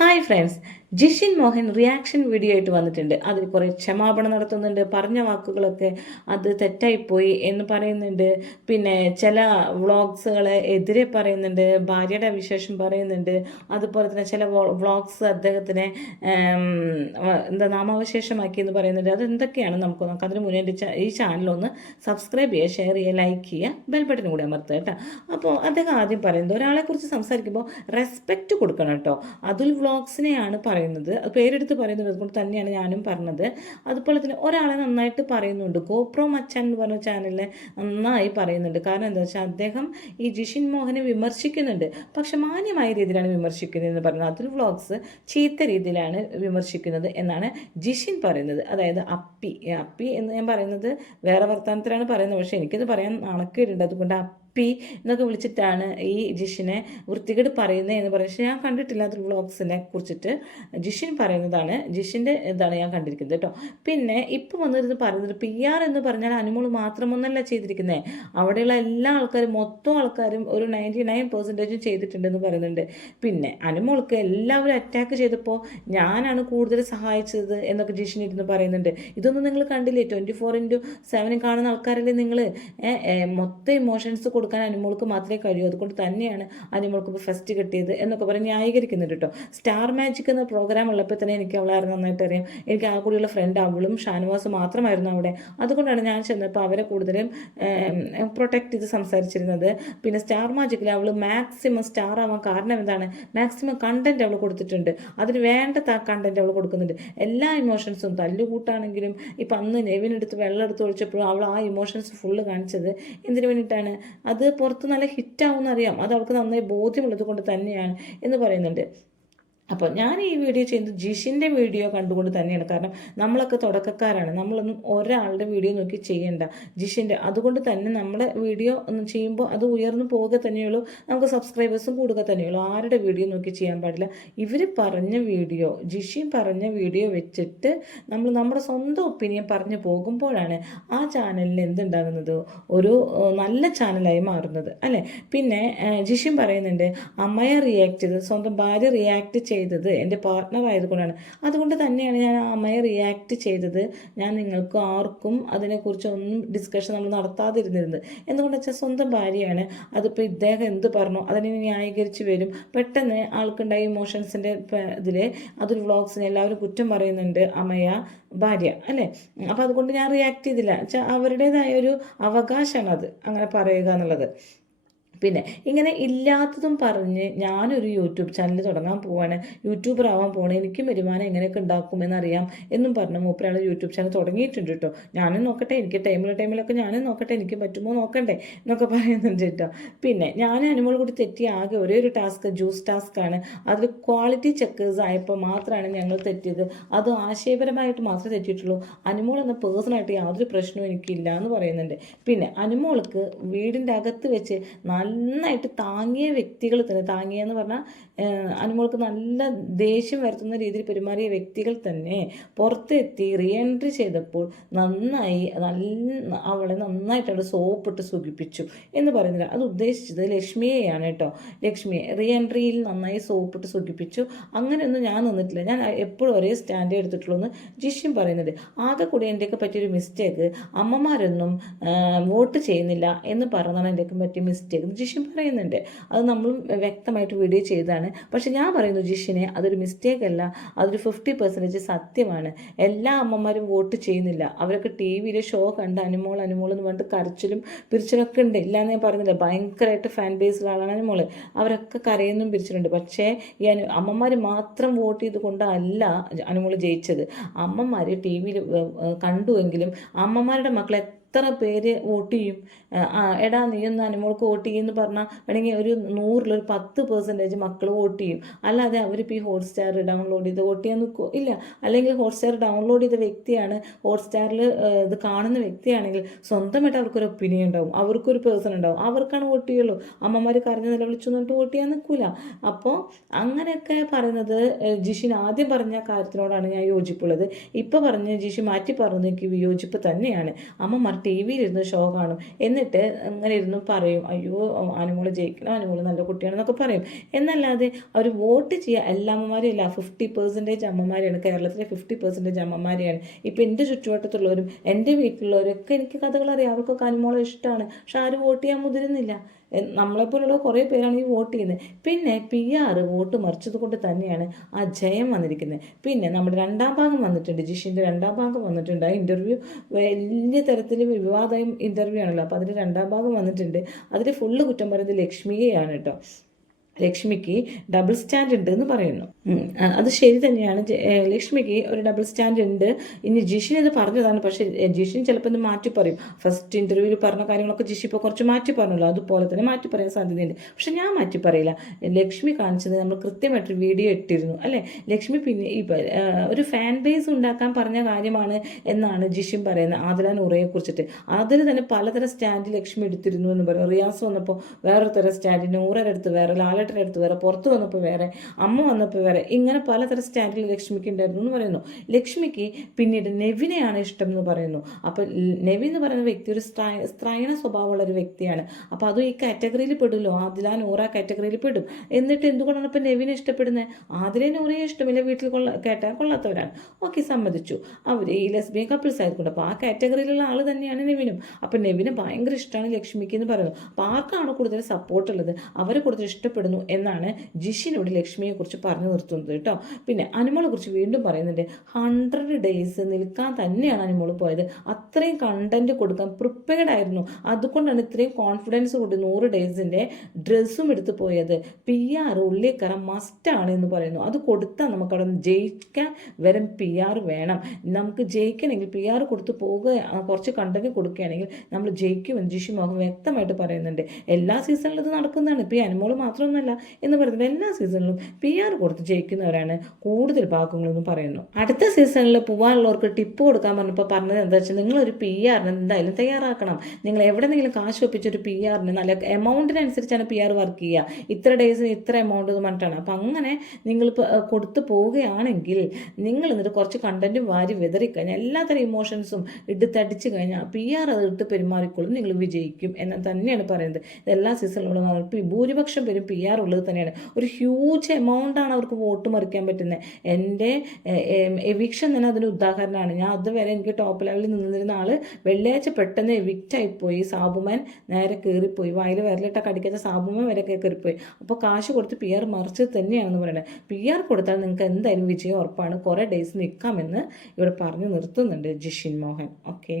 Hi friends, Jishin Mohan reaction video ആയിട്ട് വന്നിട്ടുണ്ട്. അതിൽ കുറേ ക്ഷമാപണം നടത്തുന്നുണ്ട്. പറഞ്ഞ വാക്കുകളൊക്കെ അത് തെറ്റായിപ്പോയി എന്ന് പറയുന്നുണ്ട്. പിന്നെ ചില വ്ളോഗ്സുകളെ എതിരെ പറയുന്നുണ്ട്. ഭാര്യയുടെ വിശേഷം പറയുന്നുണ്ട്. അതുപോലെ തന്നെ ചില വ്ളോഗ്സ് അദ്ദേഹത്തിനെ നാമാവശേഷമാക്കി എന്ന് പറയുന്നുണ്ട്. അതെന്തൊക്കെയാണ് നമുക്ക് നോക്കാം. അതിന് മുന്നേ ഈ ചാനലൊന്ന് സബ്സ്ക്രൈബ് ചെയ്യുക, ഷെയർ ചെയ്യുക, ലൈക്ക് ചെയ്യുക, ബെൽ ബട്ടൺ കൂടി അമർത്തുക കേട്ടോ. അപ്പോൾ അദ്ദേഹം ആദ്യം പറയുന്നത്, ഒരാളെക്കുറിച്ച് സംസാരിക്കുമ്പോൾ റെസ്പെക്റ്റ് കൊടുക്കണം കേട്ടോ. അതുൽ വ്ളോഗ്സിനെയാണ് പറയുന്നത്, അത് പേരെടുത്ത് പറയുന്നത്. അതുകൊണ്ട് തന്നെയാണ് ഞാനും പറഞ്ഞത്. അതുപോലെ തന്നെ ഒരാളെ നന്നായിട്ട് പറയുന്നുണ്ട്, ഗോപ്രോ മച്ചാൻ എന്ന് പറഞ്ഞ ചാനലിൽ നന്നായി പറയുന്നുണ്ട്. കാരണം എന്താ വെച്ചാൽ അദ്ദേഹം ഈ ജിഷിൻ മോഹനെ വിമർശിക്കുന്നുണ്ട്, പക്ഷെ മാന്യമായ രീതിയിലാണ് വിമർശിക്കുന്നത് എന്ന് പറയുന്നത്. അതുൽ വ്ളോഗ്സ് ചീത്ത രീതിയിലാണ് വിമർശിക്കുന്നത് എന്നാണ് ജിഷിൻ പറയുന്നത്. അതായത് അപ്പി എന്ന് ഞാൻ പറയുന്നത് വേറെ വർത്തമാനത്തിലാണ് പറയുന്നത്, പക്ഷേ എനിക്കത് പറയാൻ നാണക്കേടുണ്ട്. അതുകൊണ്ട് പി എന്നൊക്കെ വിളിച്ചിട്ടാണ് ഈ ജിഷിനെ വൃത്തികേട് പറയുന്നത് എന്ന് പറയുന്നത്. പക്ഷേ ഞാൻ കണ്ടിട്ടില്ല അത് വ്ളോഗ്സിനെ കുറിച്ചിട്ട്. ജിഷിൻ പറയുന്നതാണ്, ജിഷിൻ്റെ ഇതാണ് ഞാൻ കണ്ടിരിക്കുന്നത് കേട്ടോ. പിന്നെ ഇപ്പോൾ വന്നിരുന്ന് പറയുന്നത് PR എന്ന് പറഞ്ഞാൽ അനുമോൾ മാത്രമൊന്നല്ല ചെയ്തിരിക്കുന്നത്, അവിടെയുള്ള എല്ലാ ആൾക്കാരും, മൊത്തം ആൾക്കാരും ഒരു 99% ചെയ്തിട്ടുണ്ടെന്ന് പറയുന്നുണ്ട്. പിന്നെ അനുമോൾക്ക് എല്ലാവരും അറ്റാക്ക് ചെയ്തപ്പോൾ ഞാനാണ് കൂടുതൽ സഹായിച്ചത് എന്നൊക്കെ ജിഷിൻ ഇരുന്ന് പറയുന്നുണ്ട്. ഇതൊന്നും നിങ്ങൾ കണ്ടില്ലേ? 24/7 കാണുന്ന ആൾക്കാരല്ലേ നിങ്ങൾ? മൊത്തം ഇമോഷൻസ് കൊടുക്കാൻ അനുമോൾക്ക് മാത്രമേ കഴിയൂ. അതുകൊണ്ട് തന്നെയാണ് അനുമോൾക്ക് ഇപ്പോൾ ഫസ്റ്റ് കിട്ടിയത് എന്നൊക്കെ പറഞ്ഞ് ന്യായീകരിക്കുന്നുണ്ട് കേട്ടോ. സ്റ്റാർ മാജിക് എന്ന പ്രോഗ്രാം ഉള്ളപ്പോൾ തന്നെ എനിക്ക് അവളെ നന്നായിട്ട് അറിയാം. എനിക്ക് ആ കൂടിയുള്ള ഫ്രണ്ട് അവളും ഷാനവാസ് മാത്രമായിരുന്നു അവിടെ. അതുകൊണ്ടാണ് ഞാൻ ചെന്നപ്പോൾ അവരെ കൂടുതലും പ്രൊട്ടക്റ്റ് ചെയ്ത് സംസാരിച്ചിരുന്നത്. പിന്നെ സ്റ്റാർ മാജിക്കിൽ അവൾ മാക്സിമം സ്റ്റാർ ആവാൻ കാരണം എന്താണ്? മാക്സിമം കണ്ടൻറ്റ് അവൾ കൊടുത്തിട്ടുണ്ട്. അതിന് വേണ്ട കണ്ടൻറ്റ് അവൾ കൊടുക്കുന്നുണ്ട്. എല്ലാ ഇമോഷൻസും, തല്ലുകൂട്ടാണെങ്കിലും ഇപ്പം അന്ന് നെവിനെടുത്ത് വെള്ളം എടുത്ത് ഒഴിച്ചപ്പോഴും അവൾ ആ ഇമോഷൻസ് ഫുള്ള് കാണിച്ചത് എന്തിനു വേണ്ടിയിട്ടാണ്? അത് പുറത്ത് നല്ല ഹിറ്റാവുമെന്നറിയാം. അത് അവൾക്ക് നന്നായി ബോധ്യമുള്ളത് കൊണ്ട് തന്നെയാണ് എന്ന് പറയുന്നുണ്ട്. അപ്പോൾ ഞാൻ ഈ വീഡിയോ ചെയ്യുന്നത് ജിഷിൻ്റെ വീഡിയോ കണ്ടുകൊണ്ട് തന്നെയാണ്. കാരണം നമ്മളൊക്കെ തുടക്കക്കാരാണ്, നമ്മളൊന്നും ഒരാളുടെ വീഡിയോ നോക്കി ചെയ്യേണ്ട, ജിഷിൻ്റെ. അതുകൊണ്ട് തന്നെ നമ്മുടെ വീഡിയോ ഒന്നും ചെയ്യുമ്പോൾ അത് ഉയർന്നു പോവുക തന്നെയുള്ളൂ, നമുക്ക് സബ്സ്ക്രൈബേഴ്സും കൂടുക തന്നെയുള്ളൂ. ആരുടെ വീഡിയോ നോക്കി ചെയ്യാൻ പാടില്ല. ഇവർ പറഞ്ഞ വീഡിയോ, ജിഷിൻ പറഞ്ഞ വീഡിയോ വെച്ചിട്ട് നമ്മൾ നമ്മുടെ സ്വന്തം ഒപ്പീനിയൻ പറഞ്ഞു പോകുമ്പോഴാണ് ആ ചാനലിന് എന്തുണ്ടാകുന്നത്? ഒരു നല്ല ചാനലായി മാറുന്നത് അല്ലേ? പിന്നെ ജിഷിൻ പറയുന്നുണ്ട്, അമ്മയെ റിയാക്ട് ചെയ്ത്, സ്വന്തം ഭാര്യ റിയാക്ട് ചെയ്തത് എൻ്റെ പാർട്ട്ണർ ആയതുകൊണ്ടാണ്. അതുകൊണ്ട് തന്നെയാണ് ഞാൻ ആ അമ്മയെ റിയാക്ട് ചെയ്തത്. ഞാൻ നിങ്ങൾക്ക് ആർക്കും അതിനെക്കുറിച്ച് ഒന്നും ഡിസ്കഷൻ നമ്മൾ നടത്താതിരുന്നിരുന്നത്. എന്തുകൊണ്ടെന്ന് വെച്ചാൽ സ്വന്തം ഭാര്യയാണ്. അതിപ്പോൾ ഇദ്ദേഹം എന്ത് പറഞ്ഞു അതിനെ ന്യായീകരിച്ച് വരും. പെട്ടെന്ന് ആൾക്കുണ്ടായ ഇമോഷൻസിൻ്റെ ഇതിൽ അതൊരു വ്ളോഗ്സിന് എല്ലാവരും കുറ്റം പറയുന്നുണ്ട്, അമ്മയ ഭാര്യ അല്ലേ? അപ്പോൾ അതുകൊണ്ട് ഞാൻ റിയാക്ട് ചെയ്തില്ല. വെച്ചാൽ അവരുടേതായ ഒരു അവകാശമാണ് അത് അങ്ങനെ പറയുക എന്നുള്ളത്. പിന്നെ ഇങ്ങനെ ഇല്ലാത്തതും പറഞ്ഞ് ഞാനൊരു യൂട്യൂബ് ചാനൽ തുടങ്ങാൻ പോവാണ്, യൂട്യൂബർ ആവാൻ പോകണം, എനിക്കും വരുമാനം എങ്ങനെയൊക്കെ ഉണ്ടാക്കുമെന്നറിയാം എന്നും പറഞ്ഞ് മൂപ്പരാൾ യൂട്യൂബ് ചാനൽ തുടങ്ങിയിട്ടുണ്ട് കേട്ടോ. ഞാനും നോക്കട്ടെ, എനിക്ക് ടൈമിലൊക്കെ ഞാനും നോക്കട്ടെ, എനിക്ക് പറ്റുമോ നോക്കണ്ടേ എന്നൊക്കെ പറയുന്നുണ്ട് കേട്ടോ. പിന്നെ ഞാൻ അനുമോൾ കൂടി തെറ്റിയ ആകെ ഒരേ ഒരു ടാസ്ക് ജ്യൂസ് ടാസ്ക്കാണ്. അതിൽ ക്വാളിറ്റി ചെക്കേഴ്സ് ആയപ്പോൾ മാത്രമാണ് ഞങ്ങൾ തെറ്റിയത്. അത് ആശയപരമായിട്ട് മാത്രമേ തെറ്റിയിട്ടുള്ളൂ. അനുമോൾ എന്ന പേഴ്സണായിട്ട് യാതൊരു പ്രശ്നവും എനിക്കില്ല എന്ന് പറയുന്നുണ്ട്. പിന്നെ അനുമോൾക്ക് വീടിൻ്റെ അകത്ത് വെച്ച് നന്നായിട്ട് താങ്ങിയ വ്യക്തികൾ തന്നെ, താങ്ങിയെന്ന് പറഞ്ഞാൽ അനുമോൾക്ക് നല്ല ദേഷ്യം വരുത്തുന്ന രീതിയിൽ പെരുമാറിയ വ്യക്തികൾ തന്നെ പുറത്തെത്തി റീ എൻട്രി ചെയ്തപ്പോൾ നന്നായി അവളെ നന്നായിട്ട് അവിടെ സോപ്പിട്ട് സുഖിപ്പിച്ചു എന്ന് പറയുന്നില്ല. അത് ഉദ്ദേശിച്ചത് ലക്ഷ്മിയെയാണ് കേട്ടോ. ലക്ഷ്മിയെ റീ എൻട്രിയിൽ നന്നായി സോപ്പിട്ട് സുഖിപ്പിച്ചു. അങ്ങനെയൊന്നും ഞാൻ നിന്നിട്ടില്ല. ഞാൻ എപ്പോഴും ഒരേ സ്റ്റാൻഡ് എടുത്തിട്ടുള്ളൂ എന്ന് ജിഷിൻ പറയുന്നുണ്ട്. ആകെ കൂടി എൻ്റെയൊക്കെ പറ്റിയൊരു മിസ്റ്റേക്ക്, അമ്മമാരൊന്നും വോട്ട് ചെയ്യുന്നില്ല എന്ന് പറഞ്ഞതാണ് എൻ്റെയൊക്കെ പറ്റിയ മിസ്റ്റേക്ക് ജിഷിൻ പറയുന്നുണ്ട്. അത് നമ്മളും വ്യക്തമായിട്ട് വീഡിയോ ചെയ്തതാണ്. പക്ഷെ ഞാൻ പറയുന്നു ജിഷിനെ, അതൊരു മിസ്റ്റേക്ക് അല്ല, അതൊരു 50% സത്യമാണ്. എല്ലാ അമ്മമാരും വോട്ട് ചെയ്യുന്നില്ല. അവരൊക്കെ TV ഷോ കണ്ട് അനുമോൾ എന്ന് പറഞ്ഞിട്ട് കരച്ചിലും പിരിച്ചിലൊക്കെ ഉണ്ട്. ഇല്ലയെന്ന് ഞാൻ പറയുന്നില്ല, ഭയങ്കരമായിട്ട് ഫാൻ ബേസുള്ള ആളാണ് അനുമോൾ. അവരൊക്കെ കരയുന്നും പിരിച്ചിട്ടുണ്ട്. പക്ഷേ ഈ അമ്മമാർ മാത്രം വോട്ട് ചെയ്ത് കൊണ്ടല്ല അനുമോൾ ജയിച്ചത്. അമ്മമാർ TV കണ്ടുവെങ്കിലും അമ്മമാരുടെ മക്കളെ എത്ര പേര് വോട്ട് ചെയ്യും? എടാ നീ ഒന്ന് അനുമോൾക്ക് വോട്ട് ചെയ്യുമെന്ന് പറഞ്ഞാൽ വേണമെങ്കിൽ ഒരു 100-ൽ 10% മക്കൾ വോട്ട് ചെയ്യും. അല്ലാതെ അവരിപ്പോൾ ഈ ഹോട്ട്സ്റ്റാർ ഡൗൺലോഡ് ചെയ്ത് വോട്ട് ചെയ്യാൻ നിൽക്കുമോ? ഇല്ല. അല്ലെങ്കിൽ ഹോട്ട്സ്റ്റാർ ഡൗൺലോഡ് ചെയ്ത വ്യക്തിയാണ്, ഹോട്ട്സ്റ്റാറിൽ ഇത് കാണുന്ന വ്യക്തിയാണെങ്കിൽ സ്വന്തമായിട്ട് അവർക്കൊരു ഒപ്പീനിയൻ ഉണ്ടാവും, അവർക്കൊരു പേഴ്സൺ ഉണ്ടാവും, അവർക്കാണ് വോട്ട് ചെയ്യുള്ളൂ. അമ്മമാർ കരഞ്ഞ് നിലവിളിച്ചു എന്നിട്ട് വോട്ട് ചെയ്യാൻ നിൽക്കില്ല. അപ്പോൾ അങ്ങനെയൊക്കെ പറയുന്നത് ജിഷിൻ ആദ്യം പറഞ്ഞ കാര്യത്തിനോടാണ് ഞാൻ യോജിപ്പുള്ളത്. ഇപ്പോൾ പറഞ്ഞ് ജിഷി മാറ്റി പറഞ്ഞത് എനിക്ക് വിയോജിപ്പ് തന്നെയാണ്. അമ്മമാർ ടി വിയിലിരുന്ന് ഷോ കാണും. എന്നിട്ട് അങ്ങനെ ഇരുന്ന് പറയും, അയ്യോ അനുമോള് ജയിക്കണം, അനുമോള് നല്ല കുട്ടിയാണെന്നൊക്കെ പറയും. എന്നല്ലാതെ അവർ വോട്ട് ചെയ്യുക എല്ലാ അമ്മമാരും ഇല്ല, 50% അമ്മമാരെയാണ്, കേരളത്തിലെ 50% അമ്മമാരെയാണ്. ഇപ്പം എൻ്റെ ചുറ്റുവട്ടത്തുള്ളവരും എൻ്റെ വീട്ടിലുള്ളവരൊക്കെ എനിക്ക് കഥകൾ അറിയാം, അവർക്കൊക്കെ അനുമോളെ ഇഷ്ടമാണ്. പക്ഷെ ആരും വോട്ട് ചെയ്യാൻ മുതിരുന്നില്ല. നമ്മളെപ്പോലുള്ള കുറേ പേരാണ് ഈ വോട്ട് ചെയ്യുന്നത്. പിന്നെ PR വോട്ട് മറിച്ചത് കൊണ്ട് തന്നെയാണ് ആ ജയം വന്നിരിക്കുന്നത്. പിന്നെ നമ്മുടെ രണ്ടാം ഭാഗം വന്നിട്ടുണ്ട്, ജിഷിൻ്റെ രണ്ടാം ഭാഗം വന്നിട്ടുണ്ട്. ആ ഇൻ്റർവ്യൂ വലിയ തരത്തിൽ വിവാദം ഇൻ്റർവ്യൂ ആണല്ലോ. അപ്പോൾ അതിൻ്റെ രണ്ടാം ഭാഗം വന്നിട്ടുണ്ട്. അതിൽ ഫുള്ള് കുറ്റം പറയുന്നത് ലക്ഷ്മിയെയാണ് കേട്ടോ. ലക്ഷ്മിക്ക് ഡബിൾ സ്റ്റാൻഡ് ഉണ്ട് എന്ന് പറയുന്നു. അത് ശരി തന്നെയാണ്. ലക്ഷ്മിക്ക് ഒരു ഡബിൾ സ്റ്റാൻഡ് ഉണ്ട്. ഇനി ജിഷിൻ ഇത് പറഞ്ഞതാണ്, പക്ഷേ ജിഷിൻ ചിലപ്പോൾ ഇത് മാറ്റി പറയും. ഫസ്റ്റ് ഇൻ്റർവ്യൂവിൽ പറഞ്ഞ കാര്യങ്ങളൊക്കെ ജിഷി ഇപ്പോൾ കുറച്ച് മാറ്റി പറഞ്ഞല്ലോ, അതുപോലെ തന്നെ മാറ്റി പറയാൻ സാധ്യതയുണ്ട്. പക്ഷെ ഞാൻ മാറ്റി പറയില്ല. ലക്ഷ്മി കാണിച്ചത് നമ്മൾ കൃത്യമായിട്ടൊരു വീഡിയോ ഇട്ടിരുന്നു അല്ലേ. ലക്ഷ്മി പിന്നെ ഈ ഒരു ഫാൻ ബേസ് ഉണ്ടാക്കാൻ പറഞ്ഞ കാര്യമാണ് എന്നാണ് ജിഷിൻ പറയുന്നത് ആദില നൂറയെ കുറിച്ചിട്ട്. അതിൽ തന്നെ പലതരം സ്റ്റാൻഡ് ലക്ഷ്മി എടുത്തിരുന്നു എന്ന് പറയുന്നു. റിയാസ് വന്നപ്പോൾ വേറൊരു തരം സ്റ്റാൻഡ്, നൂറയുടെ അടുത്ത് വേറെ, ലാലേട്ടൻ്റെ അടുത്ത് വേറെ, പുറത്ത് വന്നപ്പോൾ വേറെ, അമ്മ വന്നപ്പോൾ വേറെ, ഇങ്ങനെ പലതരം സ്റ്റാൻഡിൽ ലക്ഷ്മിക്ക് ഉണ്ടായിരുന്നു എന്ന് പറയുന്നു. ലക്ഷ്മിക്ക് പിന്നീട് നെവിനെയാണ് ഇഷ്ടം എന്ന് പറയുന്നു. അപ്പോൾ നെവി എന്ന് പറയുന്ന വ്യക്തി ഒരു സ്ത്രൈണ സ്വഭാവമുള്ള ഒരു വ്യക്തിയാണ്. അപ്പോൾ അതും ഈ കാറ്റഗറിയിൽ പെടുമല്ലോ, ആദില നൂറ കാറ്റഗറിയിൽ പെടും. എന്നിട്ട് എന്തുകൊണ്ടാണ് ഇപ്പം നെവിനെ ഇഷ്ടപ്പെടുന്നത്? ആദിലെ നൂറയെ ഇഷ്ടമില്ല, വീട്ടിൽ കേട്ടാൽ കൊള്ളാത്തവരാണ്. ഓക്കെ, സമ്മതിച്ചു. അവർ ഈ ലെസ്ബിയൻ കപ്പിൾസ് ആയിരിക്കും. അപ്പോൾ ആ കാറ്റഗറിയിലുള്ള ആൾ തന്നെയാണ് നെവിനും. അപ്പോൾ നെവിനെ ഭയങ്കര ഇഷ്ടമാണ് ലക്ഷ്മിക്ക് എന്ന് പറയുന്നു. അപ്പോൾ ആർക്കാണ് കൂടുതൽ സപ്പോർട്ടുള്ളത്, അവരെ കൂടുതൽ ഇഷ്ടപ്പെടുന്നു എന്നാണ് ജിഷിനോട് ലക്ഷ്മിയെക്കുറിച്ച് പറഞ്ഞു നിർത്തുന്നത് കേട്ടോ. പിന്നെ അനുമോളെ കുറിച്ച് വീണ്ടും പറയുന്നുണ്ട്, 100 days നിൽക്കാൻ തന്നെയാണ് അനുമോൾ പോയത്. അത്രയും കണ്ടന്റ് കൊടുക്കാൻ പ്രിപ്പയർഡ് ആയിരുന്നു. അതുകൊണ്ടാണ് ഇത്രയും കോൺഫിഡൻസ് കൊണ്ട് 100 daysന്റെ ഡ്രസ്സും എടുത്ത് പോയത്. PR ഉള്ളിക്കറ മസ്റ്റാണ് എന്ന് പറയുന്നു. അത് കൊടുത്താൽ നമുക്ക് അവിടെ ജയിക്കാൻ വരും PR വേണം. നമുക്ക് ജയിക്കണമെങ്കിൽ PR കൊടുത്ത് പോകുക, കുറച്ച് കണ്ടന്റ് കൊടുക്കുകയാണെങ്കിൽ നമ്മൾ ജയിക്കുമെന്ന് ജിഷി മോഹൻ വ്യക്തമായിട്ട് പറയുന്നുണ്ട്. എല്ലാ സീസണിലും ഇത് നടക്കുന്നതാണ്. ഇപ്പോൾ ഈ അനുമോൾ മാത്രമൊന്നുമല്ല എന്ന് പറയുന്നത്, എല്ലാ സീസണിലും PR കൊടുത്ത് ജയിക്കുന്നവരാണ് കൂടുതൽ ഭാഗങ്ങളെന്ന് പറയുന്നു. അടുത്ത സീസണിൽ പോകാനുള്ളവർക്ക് ടിപ്പ് കൊടുക്കാൻ പറഞ്ഞപ്പോൾ പറഞ്ഞത് എന്താ വെച്ചാൽ, നിങ്ങളൊരു PRന് എന്തായാലും തയ്യാറാക്കണം. നിങ്ങൾ എവിടെയെങ്കിലും കാശ് ഒപ്പിച്ചൊരു PRന് നല്ല എമൗണ്ടിനനുസരിച്ചാണ് PR വർക്ക് ചെയ്യുക. ഇത്ര ഡേയ്സിന് ഇത്ര എമൗണ്ട് എന്ന് പറഞ്ഞിട്ടാണ്. അപ്പം അങ്ങനെ നിങ്ങൾ കൊടുത്തു പോവുകയാണെങ്കിൽ നിങ്ങൾ എന്നിട്ട് കുറച്ച് കണ്ടൻറ്റും വാരി വിതറിക്കഴിഞ്ഞാൽ എല്ലാത്തരം ഇമോഷൻസും എടുത്തടിച്ച് കഴിഞ്ഞാൽ PR അത് ഇട്ട് പെരുമാറിക്കൊള്ളും, നിങ്ങൾ വിജയിക്കും എന്ന് തന്നെയാണ് പറയുന്നത്. എല്ലാ സീസണിലുള്ള ഭൂരിപക്ഷം പേരും PR ഉള്ളത് തന്നെയാണ്. ഒരു ഹ്യൂജ് എമൗണ്ടാണ് അവർക്ക് വോട്ട് മറിക്കാൻ പറ്റുന്നത്. എൻ്റെ എവിക്ഷൻ തന്നെ അതിന് ഉദാഹരണമാണ്. ഞാൻ അതുവരെ എനിക്ക് ടോപ്പ് ലെവലിൽ നിന്നിരുന്ന ആൾ വെള്ളിയാഴ്ച പെട്ടെന്ന് എവിക്റ്റായിപ്പോയി. സാബുമാൻ നേരെ കയറിപ്പോയി, വായിൽ വിരലിട്ട കടിക്കാത്ത സാബുമാൻ വരെ കയറിപ്പോയി. അപ്പോൾ കാശ് കൊടുത്ത് PR മറിച്ചത് തന്നെയാണെന്ന് പറയുന്നത്. PR കൊടുത്താൽ നിങ്ങൾക്ക് എന്തായാലും വിജയം ഉറപ്പാണ്, കുറേ ഡേയ്സ് നിൽക്കാമെന്ന് ഇവിടെ പറഞ്ഞു നിർത്തുന്നുണ്ട് ജിഷിൻ മോഹൻ. ഓക്കെ.